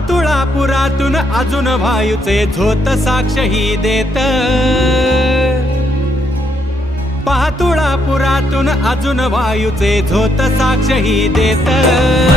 तुळापुरातून अजून वायूचे झोत साक्ष ही देत पाहतुळापुरातून अजून वायूचे झोत साक्ष ही देत.